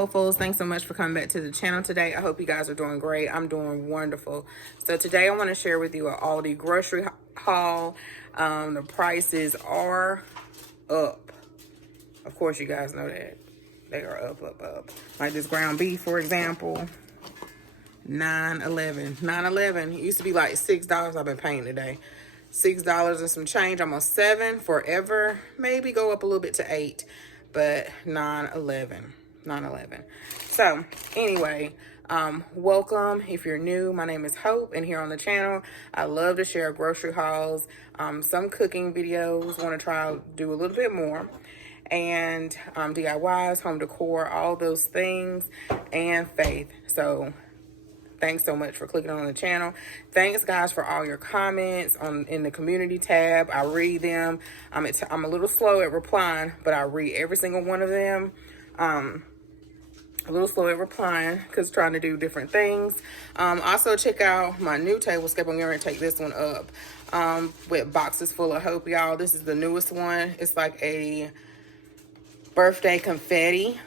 hopefuls, thanks so much for coming back to the channel today. I hope you guys are doing great. I'm doing wonderful. So today I want to share with you an Aldi grocery haul. The prices are up. Of course, you guys know that they are up. Like this ground beef, for example, $9.11. It used to be like $6. I've been paying today. $6 and some change, almost $7 forever. Maybe go up a little bit to $8, but $9.11. So anyway, welcome. If you're new, my name is Hope, and here on the channel I love to share grocery hauls, some cooking videos, want to try to do a little bit more, and DIYs, home decor, all those things, and faith. So thanks so much for clicking on the channel. Thanks, guys, for all your comments in the community tab. I read them. I'm a little slow at replying, but I read every single one of them. A little slow at replying because trying to do different things. Also, check out my new tablescape. I'm going to take this one up with boxes full of hope, y'all. This is the newest one. It's like a birthday confetti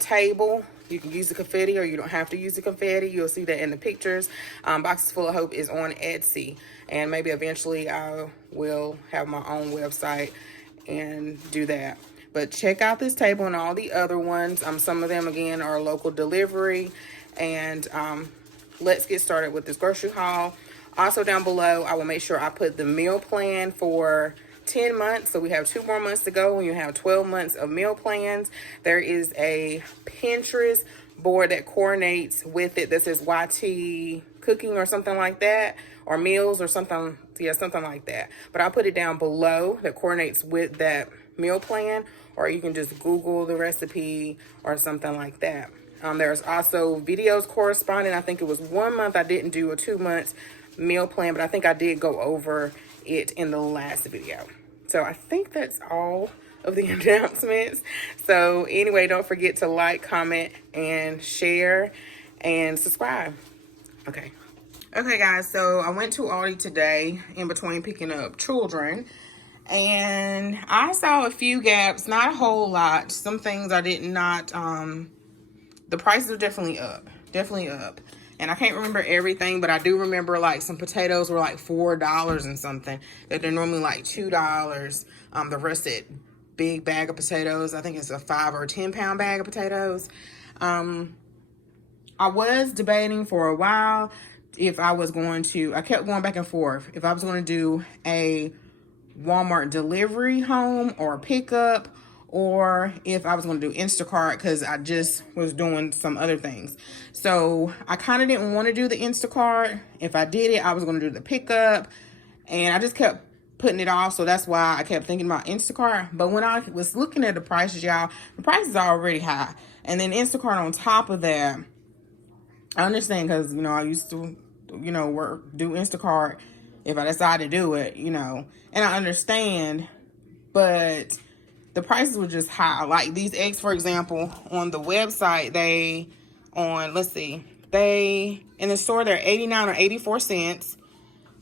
table. You can use the confetti or you don't have to use the confetti. You'll see that in the pictures. Boxes Full of Hope is on Etsy. And maybe eventually I will have my own website and do that. But check out this table and all the other ones. Some of them, again, are local delivery. And let's get started with this grocery haul. Also down below, I will make sure I put the meal plan for 10 months. So we have 2 more months to go when you have 12 months of meal plans. There is a Pinterest board that coordinates with it that says YT cooking or something like that, or meals or something. Yeah, something like that. But I'll put it down below that coordinates with that meal plan, or you can just Google the recipe or something like that. There's also videos corresponding. I think it was 1 month I didn't do a 2 months meal plan, but I think I did go over it in the last video. So I think that's all of the announcements. So anyway, don't forget to like, comment, and share, and subscribe. Okay, guys, so I went to Aldi today in between picking up children, and I saw a few gaps, not a whole lot. Some things I did not, the prices are definitely up. And I can't remember everything, but I do remember like some potatoes were like $4 and something, that they're normally like $2. The Rustic big bag of potatoes, I think it's a 5 or 10 pound bag of potatoes. I was debating for a while if I was going to, I kept going back and forth, if I was going to do a Walmart delivery home or pickup, or if I was going to do Instacart, because I just was doing some other things. So I kind of didn't want to do the Instacart. If I did it, I was going to do the pickup, and I just kept putting it off. So that's why I kept thinking about Instacart. But when I was looking at the prices, y'all, the prices are already high. And then Instacart on top of that, I understand, because, you know, I used to, you know, do Instacart if I decide to do it, you know, and I understand, but the prices were just high. Like these eggs, for example, on the website, in the store, they're 89 or 84 cents.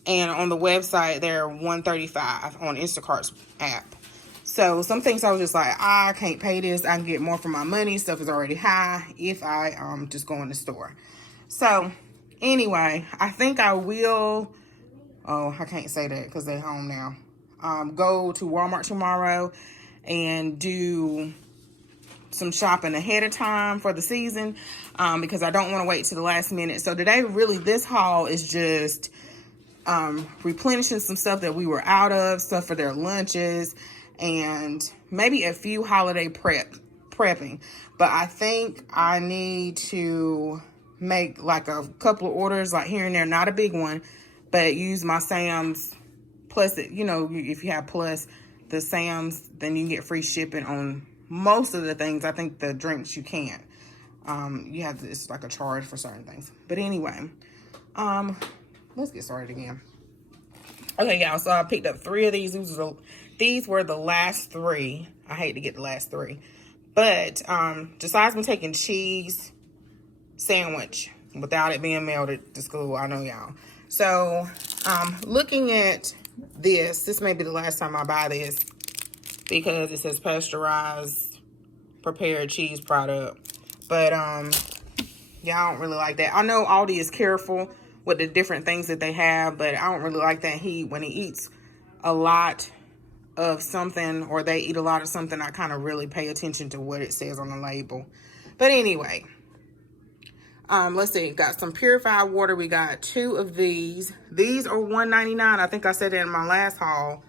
And on the website, they're $1.35 on Instacart's app. So some things I was just like, I can't pay this. I can get more for my money. Stuff is already high if I just go in the store. So anyway, I think I will, oh, I can't say that because they're home now. Go to Walmart tomorrow and do some shopping ahead of time for the season, because I don't want to wait to the last minute. So today, really, this haul is just replenishing some stuff that we were out of, stuff for their lunches, and maybe a few holiday prepping. But I think I need to make like a couple of orders, like here and there, not a big one, but use my Sam's Plus. You know, if you have Plus, the Sam's, then you can get free shipping on most of the things. I think the drinks you can't. You have to, it's like a charge for certain things. But anyway, let's get started again. Okay, y'all, so I picked up 3 of these. These were the last 3. I hate to get the last 3. But besides me taking cheese sandwich without it being mailed to school, I know y'all. So looking at this may be the last time I buy this, because it says pasteurized prepared cheese product. But yeah, I don't really like that. I know Aldi is careful with the different things that they have, but I don't really like that when he eats a lot of something, or they eat a lot of something, I kind of really pay attention to what it says on the label. But anyway, let's see, got some purified water. We got 2 of these. These are $1.99. I think I said that in my last haul.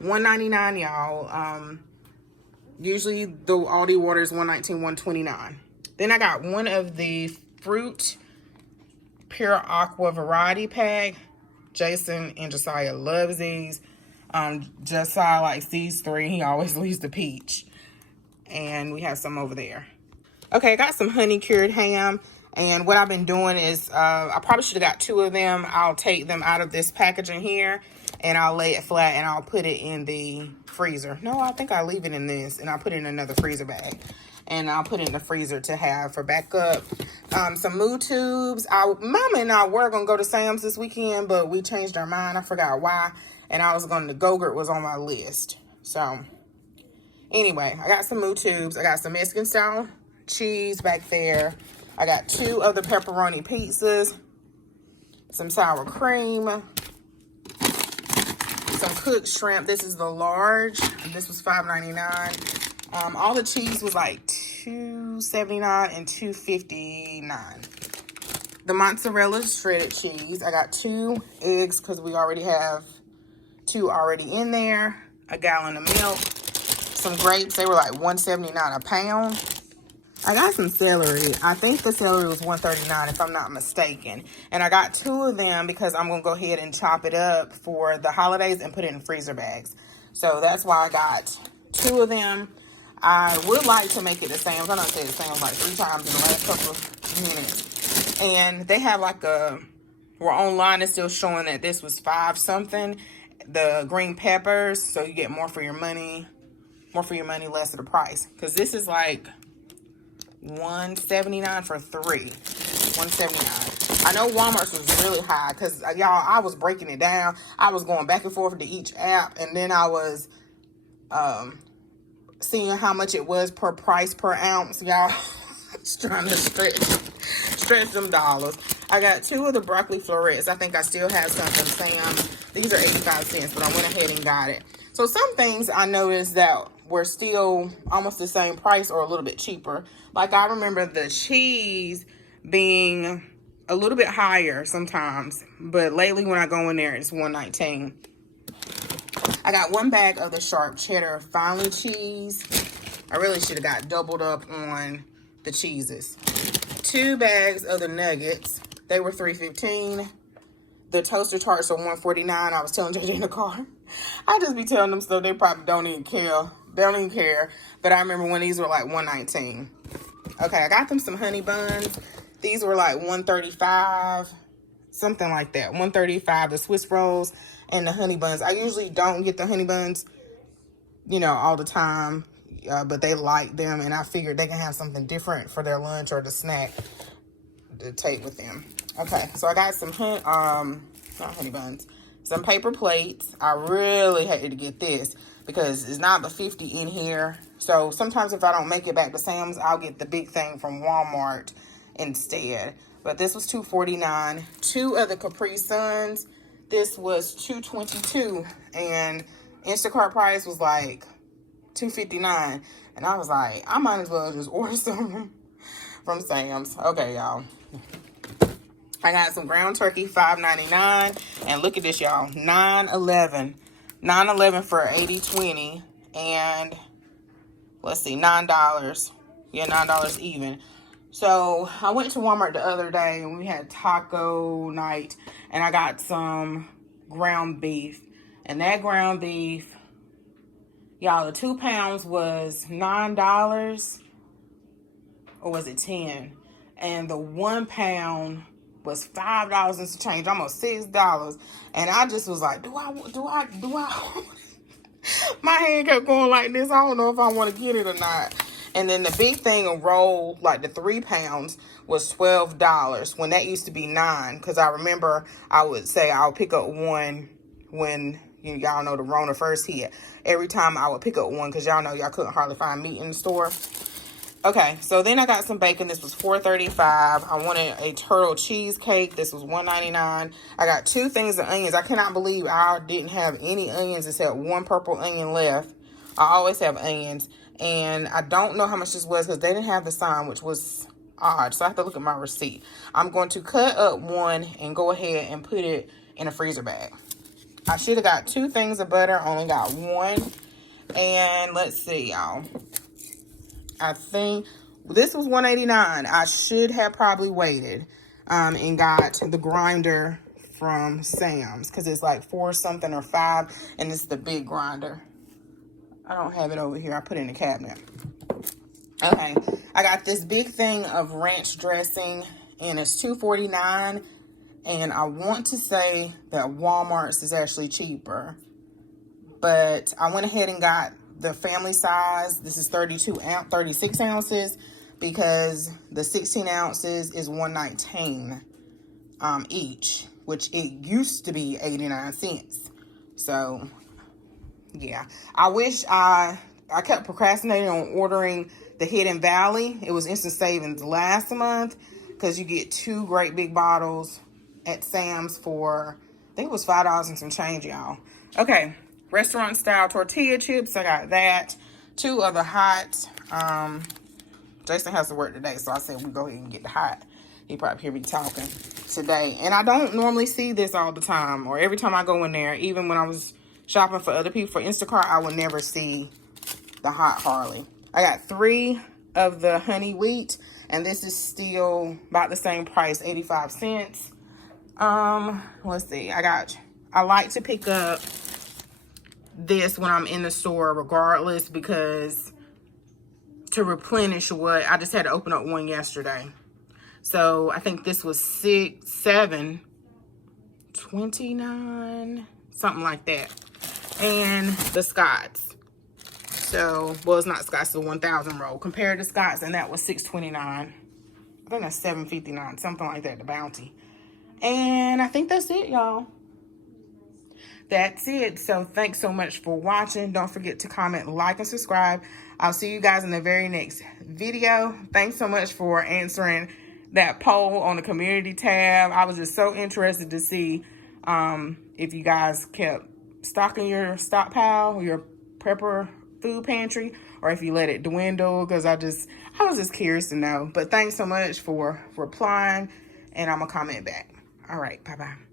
$1.99, y'all. Usually the Aldi water is $1.19, $1.29. Then I got one of the fruit pure aqua variety pack. Jason and Josiah loves these. Josiah likes these 3. He always leaves the peach. And we have some over there. Okay, I got some honey cured ham. And what I've been doing is, I probably should have got 2 of them. I'll take them out of this packaging here, and I'll lay it flat, and I'll put it in the freezer. No, I think I'll leave it in this, and I'll put it in another freezer bag. And I'll put it in the freezer to have for backup. Some moo tubes. Mama and I were going to go to Sam's this weekend, but we changed our mind. I forgot why. And the Go-Gurt was on my list. So, anyway, I got some moo tubes. I got some Mexican style cheese back there. I got 2 of the pepperoni pizzas, some sour cream, some cooked shrimp. This is the large. This was $5.99. All the cheese was like $2.79 and $2.59. The mozzarella shredded cheese. I got 2 eggs because we already have 2 already in there. A gallon of milk. Some grapes. They were like $1.79 a pound. I got some celery. I think the celery was $1.39 if I'm not mistaken. And I got 2 of them because I'm going to go ahead and chop it up for the holidays and put it in freezer bags. So that's why I got 2 of them. I would like to make it the same. I know I said the same like 3 times in the last couple of minutes. And they have like we're online, it's still showing that this was 5 something. The green peppers, so you get more for your money. Less of the price. Because this is like $1.79 for 3. $1.79. I know Walmart's was really high because y'all, I was breaking it down. I was going back and forth to each app, and then I was seeing how much it was per price per ounce, y'all. Just trying to stretch them dollars. I got 2 of the broccoli florets. I think I still have some from Sam's. These are 85 cents, but I went ahead and got it. So some things I noticed that were still almost the same price or a little bit cheaper. Like I remember the cheese being a little bit higher sometimes, but lately when I go in there, it's $1.19. I got 1 bag of the sharp cheddar finely cheese. I really should have got doubled up on the cheeses. 2 bags of the nuggets. They were $3.15. The toaster tarts are $1.49. I was telling JJ in the car. I just be telling them stuff they probably don't even care. They don't even care. But I remember when these were like $1.19. Okay, I got them some honey buns. These were like $1.35. Something like that. $1.35, the Swiss rolls and the honey buns. I usually don't get the honey buns, you know, all the time. But they like them, and I figured they can have something different for their lunch or the snack to take with them. Okay, so I got some not honey buns, some paper plates. I really hated to get this because it's not but 50 in here. So sometimes if I don't make it back to Sam's, I'll get the big thing from Walmart instead. But this was $2.49. 2 of the Capri Suns. This was $2.22, and Instacart price was like $2.59. And I was like, I might as well just order some from Sam's. Okay, y'all. I got some ground turkey, $5.99. And look at this, y'all. $9.11. $9.11 for 80/20. And let's see, $9. Yeah, $9 even. So I went to Walmart the other day and we had taco night. And I got some ground beef. And that ground beef, y'all, the 2 pounds was $9. Or was it 10? And the 1 pound was $5 and some change, almost $6. And I just was like, do I my hand kept going like this. I don't know if I want to get it or not. And then the big thing of roll, like the 3 pounds, was $12 when that used to be $9. Because I remember I would say I'll pick up one when y'all know the Rona first hit. Every time I would pick up one because y'all know y'all couldn't hardly find meat in the store. Okay, so then I got some bacon. This was $4.35. I wanted a turtle cheesecake. This was $1.99. I got 2 things of onions. I cannot believe I didn't have any onions except 1 purple onion left. I always have onions. And I don't know how much this was because they didn't have the sign, which was odd. So I have to look at my receipt. I'm going to cut up 1 and go ahead and put it in a freezer bag. I should have got 2 things of butter. Only got 1. And let's see, y'all. I think this was $1.89. I should have probably waited and got the grinder from Sam's because it's like 4 something or 5, and it's the big grinder. I don't have it over here. I put it in the cabinet. Okay, I got this big thing of ranch dressing, and it's $2.49. And I want to say that Walmart's is actually cheaper, but I went ahead and got the family size. This is 36 ounces because the 16 ounces is $1.19 each, which it used to be 89 cents. So yeah, I wish I kept procrastinating on ordering the Hidden Valley. It was instant savings last month because you get 2 great big bottles at Sam's for, I think it was $5 and some change, y'all. Okay. Restaurant style tortilla chips. I got that. 2 of the hot. Jason has to work today, so I said we go ahead and get the hot. He probably hear me talking today. And I don't normally see this all the time, or every time I go in there. Even when I was shopping for other people for Instacart, I would never see the hot Harley. I got 3 of the honey wheat, and this is still about the same price, 85 cents. Let's see. I like to pick up this when I'm in the store regardless, because to replenish what I just had to open up 1 yesterday. So I think this was $7.29, something like that. And the Scots. So, well, it's not Scots, it's the 1000 roll. Compared to Scots, and that was $6.29. I think that's $7.59, something like that, the Bounty. And I think that's it, y'all. That's it. So thanks so much for watching. Don't forget to comment, like, and subscribe. I'll see you guys in the very next video. Thanks so much for answering that poll on the community tab. I was just so interested to see if you guys kept stocking your stockpile, your prepper food pantry, or if you let it dwindle, because I was just curious to know. But thanks so much for replying, and I'm gonna comment back. All right, bye-bye.